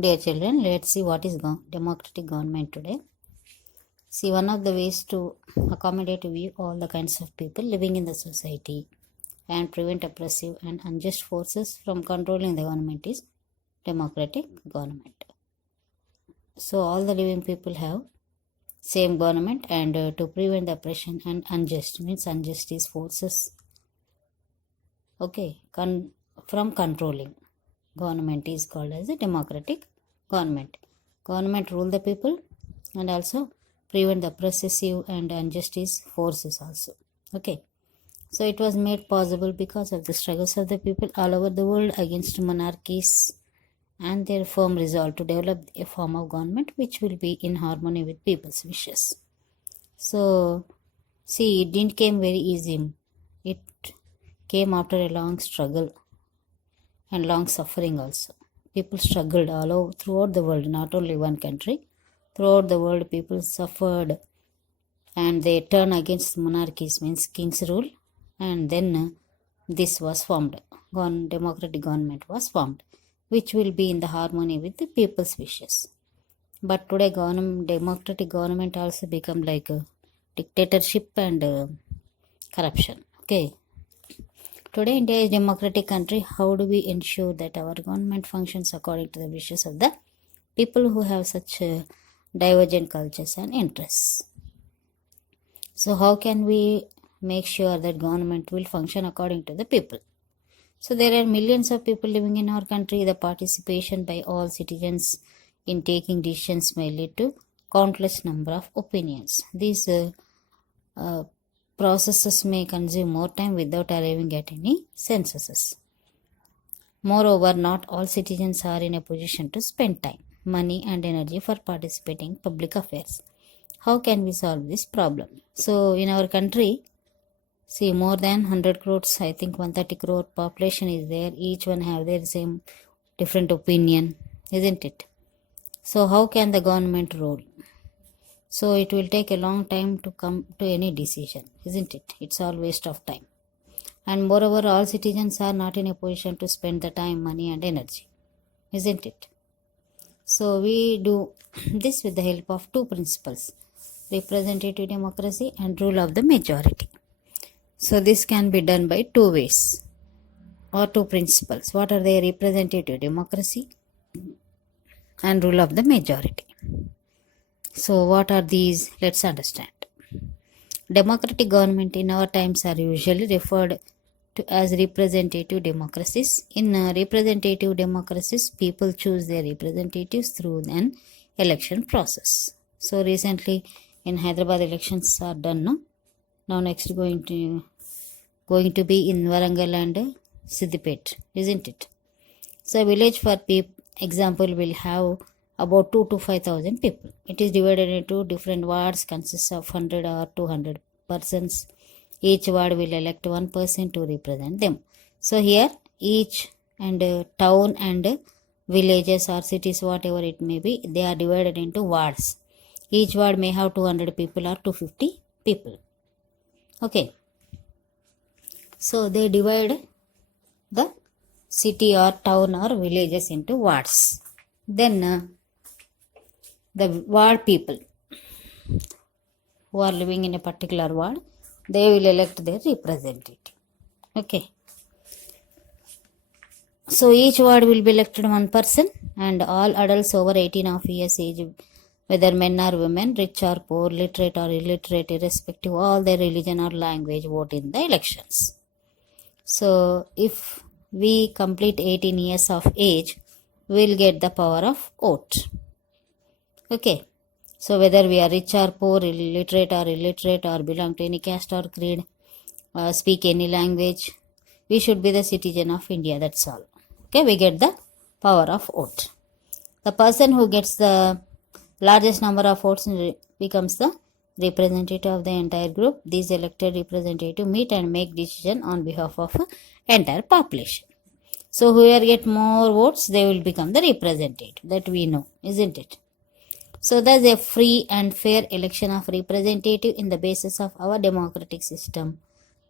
Dear children, let's see what is democratic government today. See, one of the ways to accommodate view all the kinds of people living in the society and prevent oppressive and unjust forces from controlling the government is democratic government. So all the living people have same government, and to prevent the oppression and unjust means injustice forces, from controlling government is called as a democratic government. Government rule the people and also prevent the oppressive and injustice forces also. Okay. So it was made possible because of the struggles of the people all over the world against monarchies and their firm resolve to develop a form of government which will be in harmony with people's wishes. So, see, it didn't came very easy. It came after a long struggle and long suffering also. People struggled all over throughout the world, not only one country. Throughout the world, people suffered and they turned against monarchies, means king's rule, and then this was formed. Democratic government was formed, which will be in the harmony with the people's wishes. But today, democratic government also become like a dictatorship and corruption. Okay. Today, India is a democratic country. How do we ensure that our government functions according to the wishes of the people who have such divergent cultures and interests? So, how can we make sure that government will function according to the people? So, there are millions of people living in our country. The participation by all citizens in taking decisions may lead to countless number of opinions. These processes may consume more time without arriving at any censuses. Moreover, not all citizens are in a position to spend time, money and energy for participating in public affairs. How can we solve this problem? So, in our country, see, more than 100 crores, I think 130 crore population is there. Each one have their same different opinion, isn't it? So, how can the government rule? So, it will take a long time to come to any decision, isn't it? It's all waste of time. And moreover, all citizens are not in a position to spend the time, money and energy, isn't it? So, we do this with the help of two principles: representative democracy and rule of the majority. So, this can be done by two ways or two principles. What are they? Representative democracy and rule of the majority. So, what are these? Let's understand. Democratic government in our times are usually referred to as representative democracies. In representative democracies, people choose their representatives through an election process. So, recently in Hyderabad, elections are done. No? Now next going to be in Warangal and Siddipet, isn't it? So, a village for example will have about 2 to 5,000 people. It is divided into different wards, consists of 100 or 200 persons. Each ward will elect one person to represent them. So here each and town and villages or cities, whatever it may be, they are divided into wards. Each ward may have 200 people or 250 people. Okay. So they divide the city or town or villages into wards. Then the ward people who are living in a particular ward, they will elect their representative. Okay. So each ward will be elected one person, and all adults over 18 of years age, whether men or women, rich or poor, literate or illiterate, irrespective of all their religion or language, vote in the elections. So if we complete 18 years of age, we will get the power of vote. Okay. So whether we are rich or poor, illiterate or belong to any caste or creed, speak any language, we should be the citizen of India, that's all. Okay, we get the power of vote. The person who gets the largest number of votes becomes the representative of the entire group. These elected representatives meet and make decision on behalf of entire population. So whoever get more votes, they will become the representative. That we know, isn't it? So there's a free and fair election of representative in the basis of our democratic system.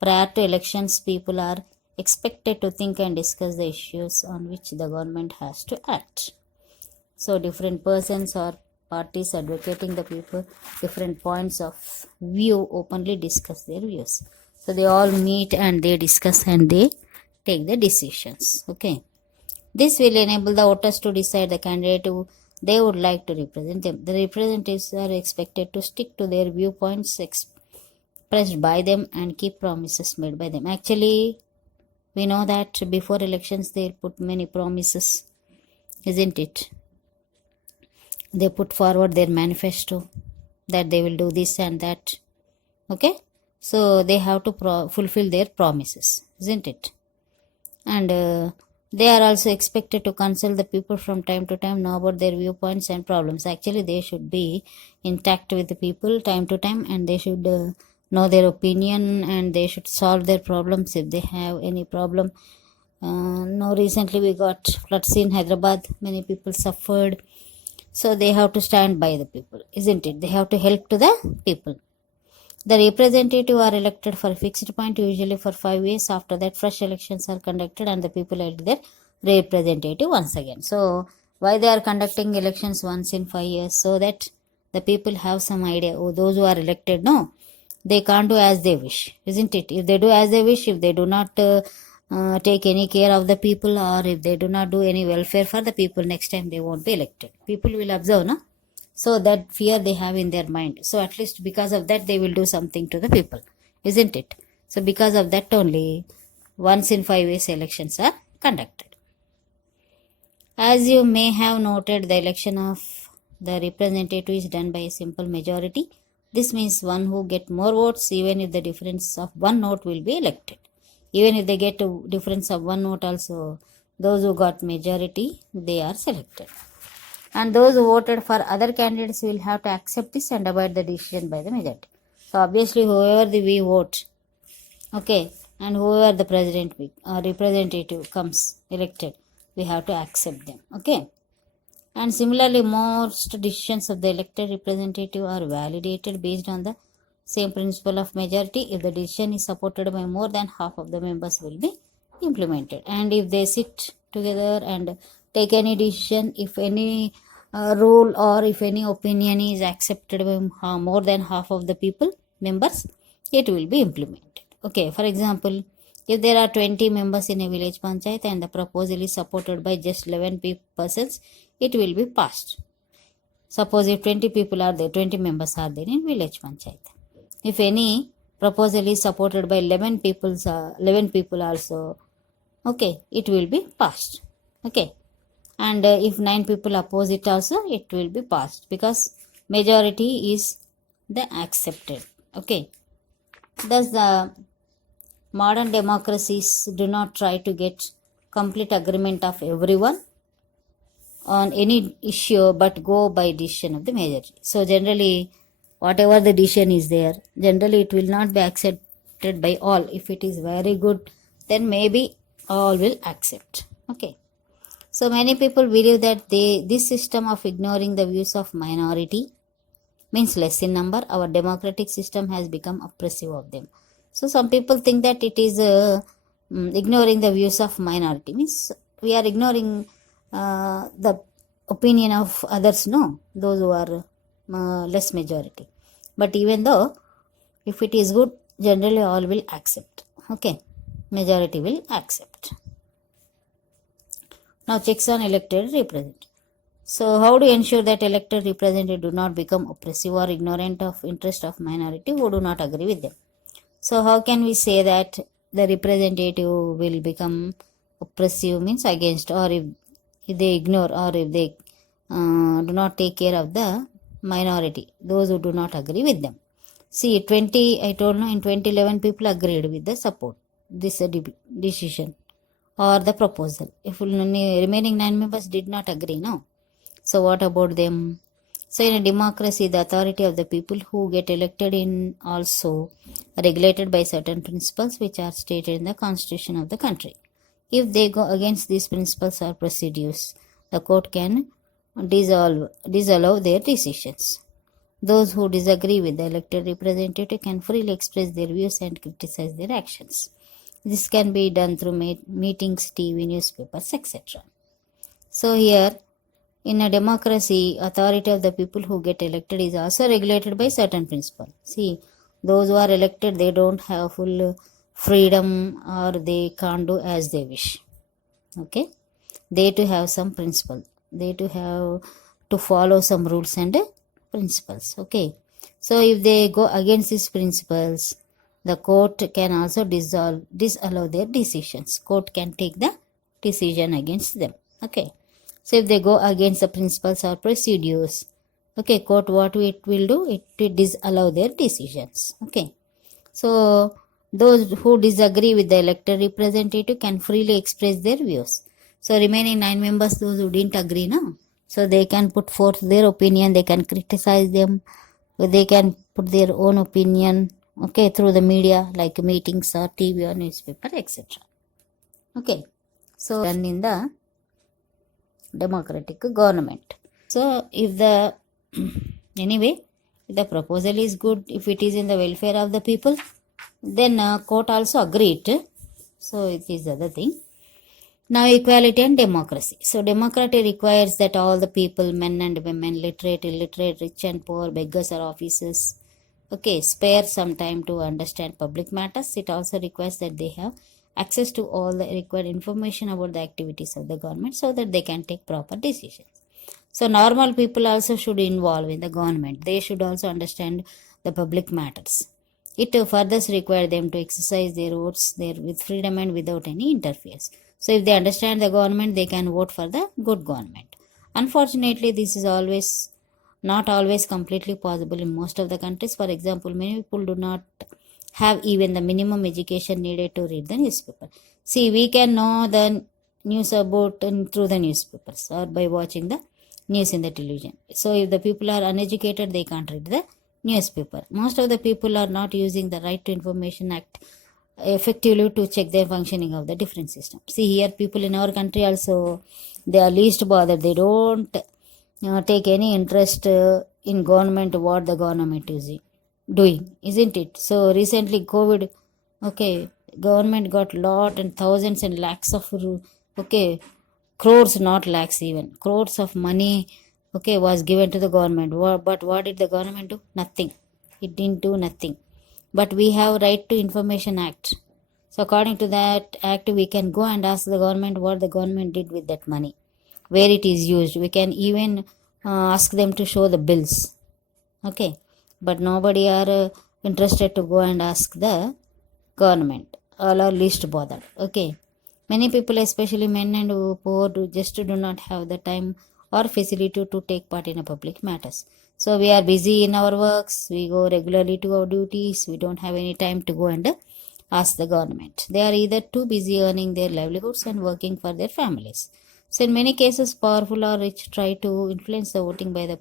Prior to elections, people are expected to think and discuss the issues on which the government has to act. So different persons or parties advocating the people different points of view openly discuss their views. So they all meet and they discuss and they take the decisions. Okay, this will enable the voters to decide the candidate who they would like to represent them. The representatives are expected to stick to their viewpoints expressed by them and keep promises made by them. Actually, we know that before elections they'll put many promises, isn't it? They put forward their manifesto that they will do this and that. Okay, so they have to fulfill their promises, isn't it? And they are also expected to consult the people from time to time, know about their viewpoints and problems. Actually, they should be intact with the people time to time, and they should know their opinion, and they should solve their problems if they have any problem. Now recently we got floods in Hyderabad, many people suffered, so they have to stand by the people, isn't it? They have to help to the people. The representatives are elected for a fixed point, usually for 5 years. After that, fresh elections are conducted and the people elect their representative once again. So why they are conducting elections once in 5 years? So that the people have some idea. Oh, those who are elected, no, they can't do as they wish, isn't it? If they do as they wish, if they do not take any care of the people, or if they do not do any welfare for the people, next time they won't be elected. People will observe, no? So that fear they have in their mind. So at least because of that, they will do something to the people, isn't it? So because of that only, once in 5 years elections are conducted. As you may have noted, the election of the representative is done by a simple majority. This means one who get more votes, even if the difference of one vote, will be elected. Even if they get a difference of one vote also, those who got majority, they are selected. And those who voted for other candidates will have to accept this and abide the decision by the majority. So obviously, whoever we vote, okay, and whoever the president or representative comes elected, we have to accept them. Okay. And similarly, most decisions of the elected representative are validated based on the same principle of majority. If the decision is supported by more than half of the members, will be implemented. And if they sit together and take any decision, if any rule or if any opinion is accepted by more than half of the people members, it will be implemented. Okay, for example, if there are 20 members in a village panchayat and the proposal is supported by just 11 persons, it will be passed. Suppose if 20 people are there, 20 members are there in village panchayat. If any proposal is supported by 11 people also, okay, it will be passed. Okay. And if 9 people oppose it also, it will be passed, because majority is the accepted. Okay. Thus the modern democracies do not try to get complete agreement of everyone on any issue, but go by decision of the majority. So generally, whatever the decision is there, generally it will not be accepted by all. If it is very good, then maybe all will accept. Okay. So many people believe that this system of ignoring the views of minority means less in number. Our democratic system has become oppressive of them. So some people think that it is ignoring the views of minority means we are ignoring the opinion of others, no, those who are less majority. But even though if it is good, generally all will accept. Okay, majority will accept. Now checks on elected representative. So how to ensure that elected representatives do not become oppressive or ignorant of interest of minority who do not agree with them? So how can we say that the representative will become oppressive means against, or if they ignore, or if they do not take care of the minority, those who do not agree with them? See, I told you in 2011 people agreed with the support this decision or the proposal. If remaining 9 members did not agree, no. So what about them? So in a democracy, the authority of the people who get elected in also regulated by certain principles which are stated in the constitution of the country. If they go against these principles or procedures, the court can disallow their decisions. Those who disagree with the elected representative can freely express their views and criticize their actions. This can be done through meetings, TV, newspapers, etc. So here, In a democracy, authority of the people who get elected is also regulated by certain principles. See, those who are elected, they don't have full freedom or they can't do as they wish. Okay, they to have some principle. They to have to follow some rules and principles. Okay, so if they go against these principles, the court can also disallow their decisions. Court can take the decision against them. Okay, so if they go against the principles or procedures, okay, court what it will do, it will disallow their decisions. Okay, so those who disagree with the elected representative can freely express their views. So remaining 9 members, those who didn't agree, no, so they can put forth their opinion, they can criticize them, they can put their own opinion, okay, through the media like meetings or TV or newspaper, etc. Okay, so done in the democratic government. So if the anyway, if the proposal is good, if it is in the welfare of the people, then court also agreed. So it is the other thing. Now equality and democracy. So democracy requires that all the people, men and women, literate, illiterate, rich and poor, beggars or officers, okay, spare some time to understand public matters. It also requires that they have access to all the required information about the activities of the government so that they can take proper decisions. So normal people also should involve in the government. They should also understand the public matters. It further requires them to exercise their votes there with freedom and without any interference. So if they understand the government, they can vote for the good government. Unfortunately, this is not always completely possible in most of the countries. For example, many people do not have even the minimum education needed to read the newspaper. See, we can know the news about through the newspapers or by watching the news in the television. So if the people are uneducated, they can't read the newspaper. Most of the people are not using the Right to Information Act effectively to check the functioning of the different systems. See, here people in our country also, they are least bothered. They don't take any interest in government, what the government is doing, isn't it? So recently COVID, okay, government got lot and thousands and lakhs of okay, crores, not lakhs, even crores of money, okay, was given to the government. But what did the government do? Nothing. It didn't do nothing. But we have Right to Information Act. So according to that act, we can go and ask the government what the government did with that money, where it is used. We can even ask them to show the bills. Okay, but nobody are interested to go and ask the government. All are least bothered. Okay, many people, especially men and poor, just do not have the time or facility to take part in a public matters. So we are busy in our works, we go regularly to our duties, we don't have any time to go and ask the government. They are either too busy earning their livelihoods and working for their families. So in many cases, powerful or rich try to influence the voting by the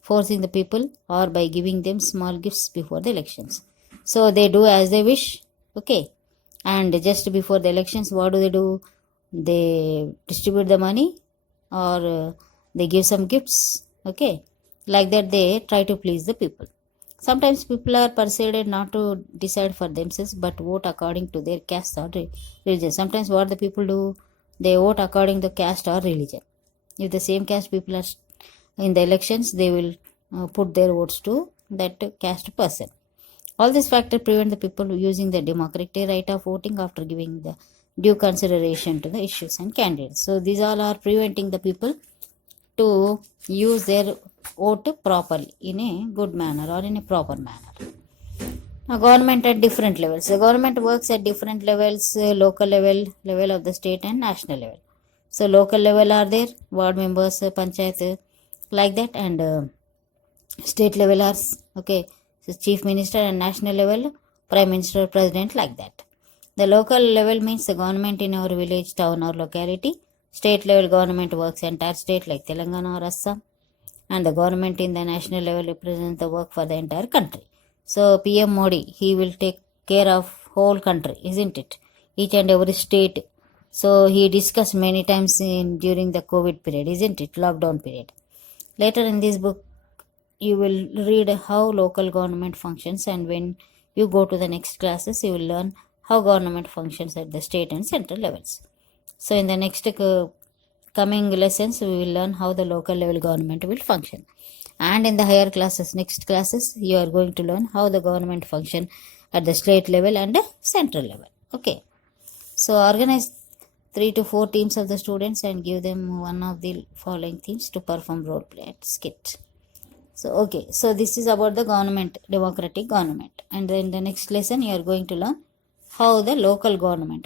forcing the people or by giving them small gifts before the elections. So they do as they wish. Okay, and just before the elections, what do? They distribute the money or they give some gifts. Okay, like that they try to please the people. Sometimes people are persuaded not to decide for themselves but vote according to their caste or religion. Sometimes what the people do, they vote according to caste or religion. If the same caste people are in the elections, they will put their votes to that caste person. All these factors prevent the people using the democratic right of voting after giving the due consideration to the issues and candidates. So these all are preventing the people to use their vote properly in a good manner or in a proper manner. Now, government at different levels. The government works at different levels: local level of the state, and national level. So local level are there, ward members, panchayat, like that, and state level are okay, so chief minister, and national level prime minister, president, like that. The local level means the government in our village, town, or locality. State level government works entire state like Telangana or Assam, and the government in the national level represents the work for the entire country. So PM Modi, he will take care of whole country, isn't it? Each and every state. So he discussed many times during the COVID period, isn't it? Lockdown period. Later in this book, you will read how local government functions, and when you go to the next classes, you will learn how government functions at the state and central levels. So in the next coming lessons we will learn how the local level government will function, and in the higher classes, next classes, you are going to learn how the government function at the state level and the central level. Okay, so organize 3 to 4 teams of the students and give them one of the following themes to perform role play and skit. So okay, so this is about the government, democratic government, and then the next lesson you are going to learn how the local government